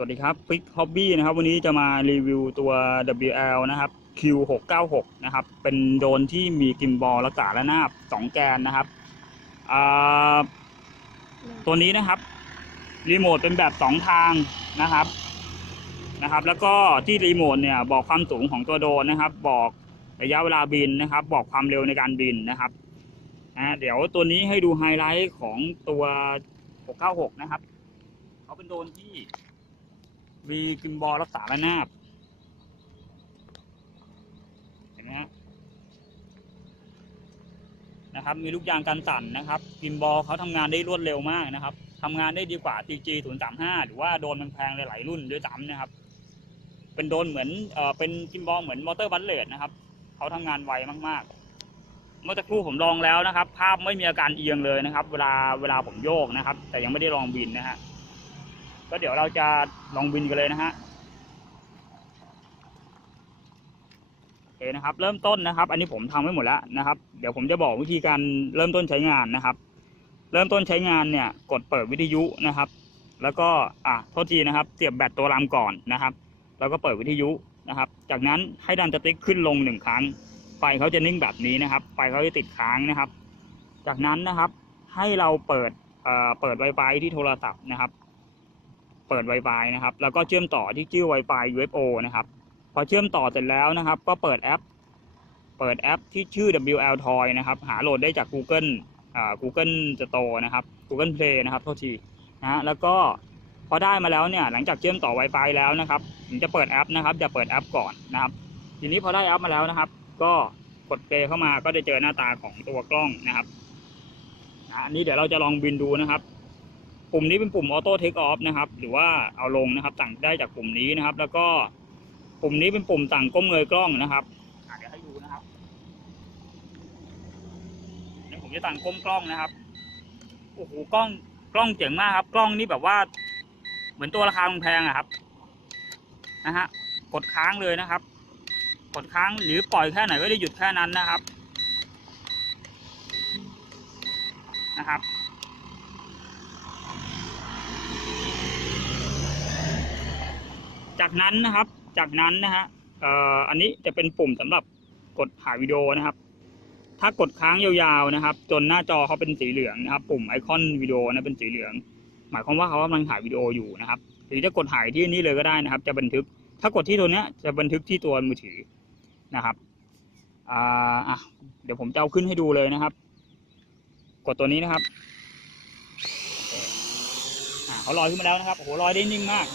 สวัสดีครับ Quick Hobby นะครับ วันนี้จะมารีวิวตัว WL นะครับ Q696 นะครับ เป็นโดนที่มีกิมบอลรักษาระนาบ2แกนนะครับ ตัวนี้นะครับ รีโมทเป็นแบบ 2 ทางนะครับนะครับ แล้วก็ที่รีโมทเนี่ยบอกความสูงของตัวโดนนะครับ บอกระยะเวลาบินนะครับ บอกความเร็วในการบินนะครับนะเดี๋ยวตัวนี้ให้ดูไฮไลท์ของตัว 696 นะครับ เขาเป็นโดนที่ มีกิมบอลรักษาระนาบเห็นไหมนะครับ มีลูกยางกันสั่นนะครับกิมบอลเขาทำงานได้รวดเร็วมากนะครับทำงานได้ดีกว่า TG 0 3 5หรือว่าโดนมันแพงหลายๆรุ่นด้วยซ้ำนะครับ เป็นโดนเหมือนเออเป็นกิมบอลเหมือนมอเตอร์บัลเลตนะครับเขาทำงานไวมากๆ เมื่อสักครู่ผมลองแล้วนะครับ ภาพไม่มีอาการเอียงเลยนะครับ เวลาเวลาผมโยกนะครับ แต่ยังไม่ได้ลองบินนะฮะ ก็เดี๋ยวเราจะลองบินกันเลยนะฮะโอเคนะครับ เริ่มต้นนะครับ อันนี้ผมทำไว้หมดแล้วนะครับ เดี๋ยวผมจะบอกวิธีการเริ่มต้นใช้งานนะครับ เริ่มต้นใช้งานเนี่ย กดเปิดวิทยุนะครับ แล้วก็อะโทษทีนะครับ เสียบแบตตัวรามก่อนนะครับ แล้วก็เปิดวิทยุนะครับ จากนั้นให้ดันสติ๊กขึ้นลงหนึ่งครั้งไฟเขาจะนิ่งแบบนี้นะครับ ไฟเขาจะติดค้างนะครับ จากนั้นนะครับ ให้เราเปิดเอ่อเปิด Wi-Fi ที่โทรศัพท์นะครับ เปิด Wi-Fi นะครับ แล้วก็เชื่อมต่อที่ชื่อ Wi-Fi UFO นะครับ พอเชื่อมต่อเสร็จแล้วนะครับ ก็เปิดแอป เปิดแอปที่ชื่อ WL Toy นะครับ หาโหลดได้จาก Google อ่า Google Store นะครับ Google Play นะครับโทษทีนะฮะแล้วก็พอได้มาแล้วเนี่ย หลังจากเชื่อมต่อ Wi-Fi แล้วนะครับ ถึงจะเปิดแอปนะครับ อย่าเปิดแอปก่อนนะครับ ทีนี้พอได้แอปมาแล้วนะครับ ก็กดเพลย์เข้ามาก็จะเจอหน้าตาของตัวกล้องนะครับอันนี้เดี๋ยวเราจะลองบินดูนะครับ ปุ่มนี้เป็นปุ่มออโต้เทคออฟนะครับ หรือว่าเอาลงนะครับสั่งได้จากปุ่มนี้นะครับ แล้วก็ปุ่มนี้เป็นปุ่มสั่งก้มเงยกล้องนะครับเดี๋ยวให้ดูนะครับเดี๋ยวผมจะสั่งก้มกล้องนะครับโอ้โหกล้องกล้องเจ๋งมากครับ กล้องนี่แบบว่า เหมือนตัวราคาแพงอะครับ นะฮะกดค้างเลยนะครับ กดค้างหรือปล่อยแค่ไหนก็ได้หยุดแค่นั้นนะครับนะครับ จากนั้นนะครับ จากนั้นนะฮะอันนี้จะเป็นปุ่มสำหรับกดถ่ายวิดีโอนะครับ ถ้ากดค้างยาวๆนะครับ จนหน้าจอเขาเป็นสีเหลืองนะครับ ปุ่มไอคอนวิดีโอนะเป็นสีเหลือง หมายความว่าเขากำลังถ่ายวิดีโออยู่นะครับ หรือจะกดถ่ายที่นี่เลยก็ได้นะครับ จะบันทึก ถ้ากดที่ตัวเนี้ยจะบันทึกที่ตัวมือถือนะครับอ่าอะเดี๋ยวผมจะเอาขึ้นให้ดูเลยนะครับ กดตัวนี้นะครับเขาลอยขึ้นมาแล้วนะครับโอ้โหลอยได้นิ่งมาก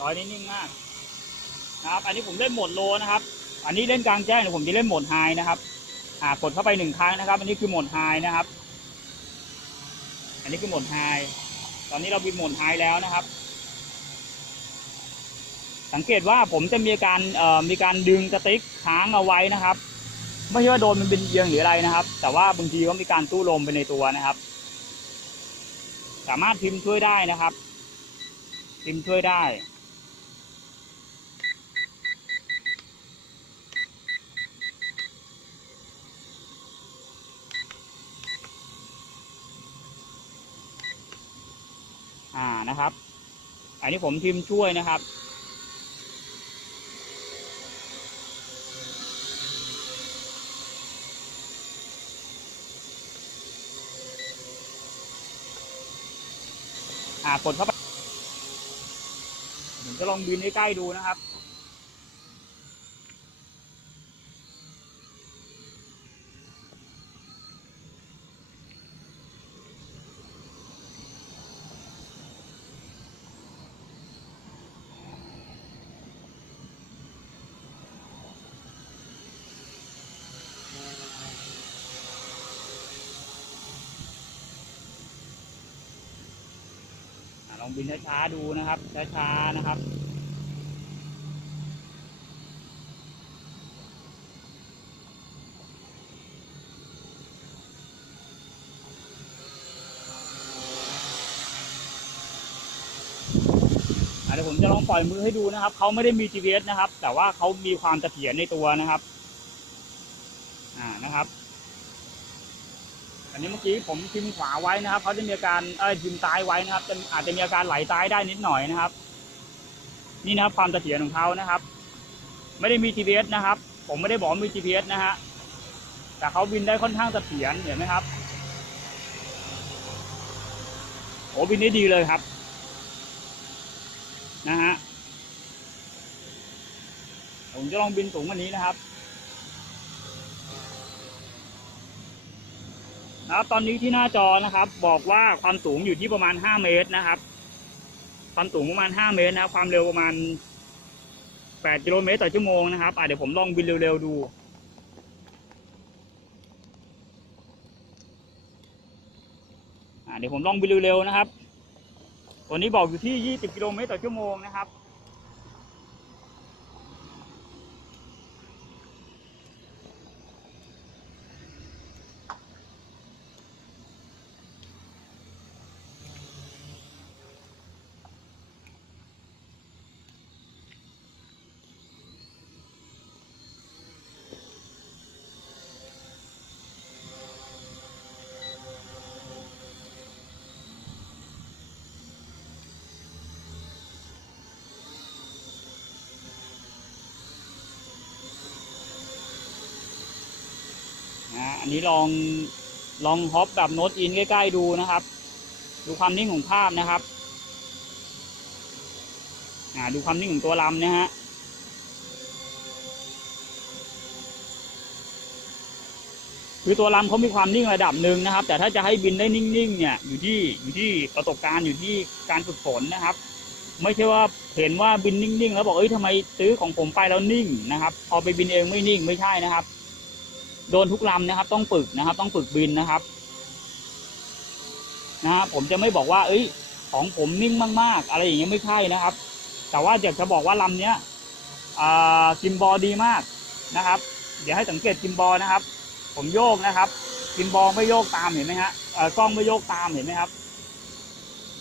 ลอยได้นิ่งมากนะครับ อันนี้ผมเล่นโหมดโลนะครับ อันนี้เล่นกลางแจ้งเดี๋ยวผมจะเล่นโหมดไฮนะครับ อ่ากดเข้าไปหนึ่งครั้งนะครับ อันนี้คือโหมดไฮนะครับ อันนี้คือโหมดไฮตอนนี้เราบินโหมดไฮแล้วนะครับ สังเกตว่าผมจะมีการเอ่อมีการดึงสติ๊กค้างเอาไว้นะครับ ไม่ใช่ว่าโดนมันเป็นเอียงหรืออะไรนะครับ แต่ว่าบางทีก็มีการตู้ลมไปในตัวนะครับ สามารถพิมพ์ช่วยได้นะครับ พิมพ์ช่วยได้ นะครับ อันนี้ผมพิมพ์ช่วยนะครับ อ่ากดเข้าไปผมจะลองบินใใกล้ๆดูนะครับ บินช้าๆดูนะครับ ช้าๆนะครับเดี๋ยวผมจะลองปล่อยมือให้ดูนะครับ เขาไม่ได้มี GPS นะครับ แต่ว่าเขามีความเสถียรในตัวนะครับ อ่า นะครับ อันนี้เมื่อกี้ผมพิมพ์ขวาไว้นะครับเขาจะมีอาการเอ้ยพิมพ์ซ้ายไว้นะครับจะอาจจะมีอาการไหลซ้ายได้นิดหน่อยนะครับ นี่นะครับความเสถียรของเขานะครับ ไม่ได้มี GPS นะครับ ผมไม่ได้บอกมี GPS นะฮะแต่เขาบินได้ค่อนข้างเสถียรเห็นไหมครับโอ้บินได้ดีเลยครับ นะฮะผมจะลองบินสูงกว่านี้นะครับ ครับตอนนี้ที่หน้าจอนะครับ บอกว่าความสูงอยู่ที่ประมาณ 5 เมตรนะครับ ความสูงประมาณ 5 เมตรนะครับความเร็วประมาณ 8 กิโลเมตรต่อชั่วโมงนะครับอะเดี๋ยวผมลองบินเร็วๆดูอะเดี๋ยวผมลองบินเร็วๆนะครับ ตัวนี้บอกอยู่ที่ 20 กิโลเมตรต่อชั่วโมงนะครับ อันนี้ลองลองฮอปแบบโน้ตอินใกล้ๆดูนะครับ ดูความนิ่งของภาพนะครับอ่าดูความนิ่งของตัวลำนะฮะคือตัวลำเขามีความนิ่งระดับหนึ่งนะครับ แต่ถ้าจะให้บินได้นิ่งๆ เนี่ยอยู่ที่อยู่ที่ประสบการณ์อยู่ที่การฝึกฝนนะครับ ไม่ใช่ว่าเห็นว่าบินนิ่งๆ แล้วบอกเอ้ยทำไมซื้อของผมไปแล้วนิ่งนะครับ พอไปบินเองไม่นิ่งไม่ใช่นะครับ โดนทุกลำนะครับ ต้องฝึกนะครับ ต้องฝึกบินนะครับนะฮะผมจะไม่บอกว่า เอ้ย ของผมนิ่งมาก ๆ อะไรอย่างเงี้ยไม่ใช่นะครับ แต่ว่าอยากจะบอกว่าลำเนี้ยอ่ากิมบอลดีมากนะครับ เดี๋ยวให้สังเกตกิมบอลนะครับ ผมโยกนะครับ กิมบอลไม่โยกตามเห็นไหมฮะอ่อกล้องไม่โยกตามเห็นไหมครับ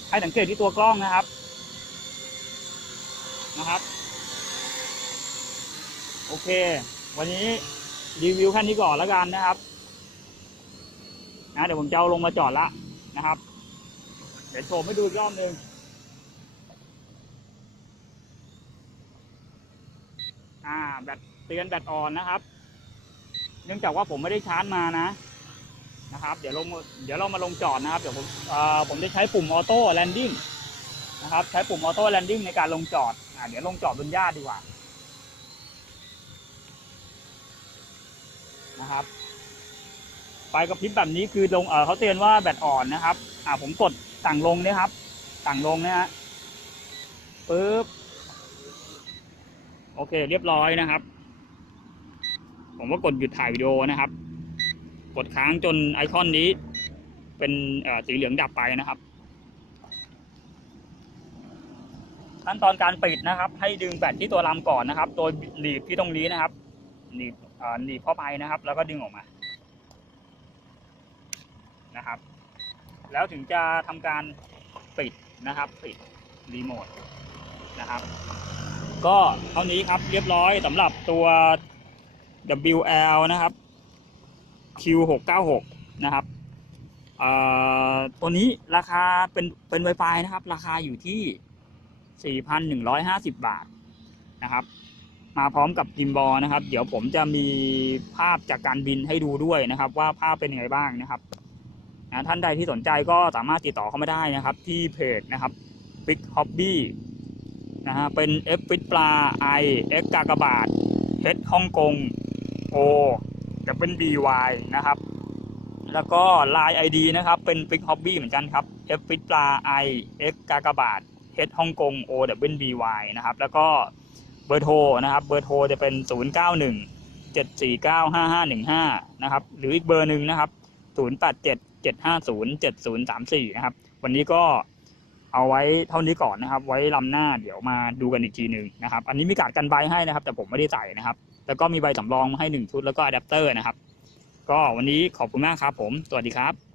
ให้สังเกตที่ตัวกล้องนะครับนะครับ โอเค วันนี้ รีวิวแค่นี้ก่อนแล้วกันนะครับนะเดี๋ยวผมจะเอาลงมาจอดละนะครับ เดี๋ยวโชว์ให้ดูอีกรอบหนึ่งอ่าแบตเตือนแบตอ่อนนะครับ เนื่องจากว่าผมไม่ได้ชาร์จมานะนะครับ เดี๋ยวลงเดี๋ยวเรามาลงจอดนะครับ เดี๋ยวผมอ่อผมจะใช้ปุ่มออโต้แลนดิ้งนะครับ ใช้ปุ่มออโต้แลนดิ้งในการลงจอดอ่าเดี๋ยวลงจอดบนหญ้าดีกว่า นะครับไฟกระพริบแบบนี้คือลงเออเขาเตือนว่าแบตอ่อนนะครับ อ่าผมกดสั่งลงเนี่ยครับ สั่งลงนี่ยฮะปึ๊บโอเค เรียบร้อยนะครับ ผมก็กดหยุดถ่ายวิดีโอนะครับ กดค้างจนไอคอนนี้ เป็นสีเหลืองดับไปนะครับ ขั้นตอนการปิดนะครับ ให้ดึงแบตที่ตัวลำก่อนนะครับ โดยหนีบที่ตรงนี้นะครับหนีบเอ่อ หนีบเข้าไปนะครับ แล้วก็ดึงออกมานะครับ แล้วถึงจะทำการปิดนะครับ ปิดรีโมทนะครับ ก็เท่านี้ครับเรียบร้อยสำหรับตัว WL นะครับ Q696 นะครับตัวนี้ราคาเป็นเป็น Wi-Fi นะครับ ราคาอยู่ที่ 4,150 บาทนะครับ มาพร้อมกับกิมบอลนะครับ เดี๋ยวผมจะมีภาพจากการบินให้ดูด้วยนะครับ ว่าภาพเป็นยังไงบ้างนะครับนะท่านใดที่สนใจก็สามารถติดต่อเข้ามาได้นะครับ ที่เพจนะครับ Big Hobby นะฮะเป็น F ฟิตปลา I X กากบาท H ฮ่องกง O จะเป็น BY นะครับ แล้วก็ Line ID นะครับ เป็น Big Hobby เหมือนกันครับ F ฟิตปลา I X กากบาท H ฮ่องกง O W B Y นะครับ แล้วก็ เบอร์โทรนะครับเบอร์โทรจะเป็น 0 9 1 7 4 9 5 5 1 5 นะครับ หรืออีกเบอร์หนึ่งนะครับ 0 8 7 7 5 0 7 0 3 4 นะครับ วันนี้ก็เอาไว้เท่านี้ก่อนนะครับ ไว้ลำหน้าเดี๋ยวมาดูกันอีกทีหนึ่งนะครับ อันนี้มีการกันใบให้นะครับ แต่ผมไม่ได้ใส่นะครับ แล้วก็มีใบสำรองมาให้หนึ่งชุดแล้วก็อะแดปเตอร์นะครับ ก็วันนี้ขอบคุณมากครับผม สวัสดีครับ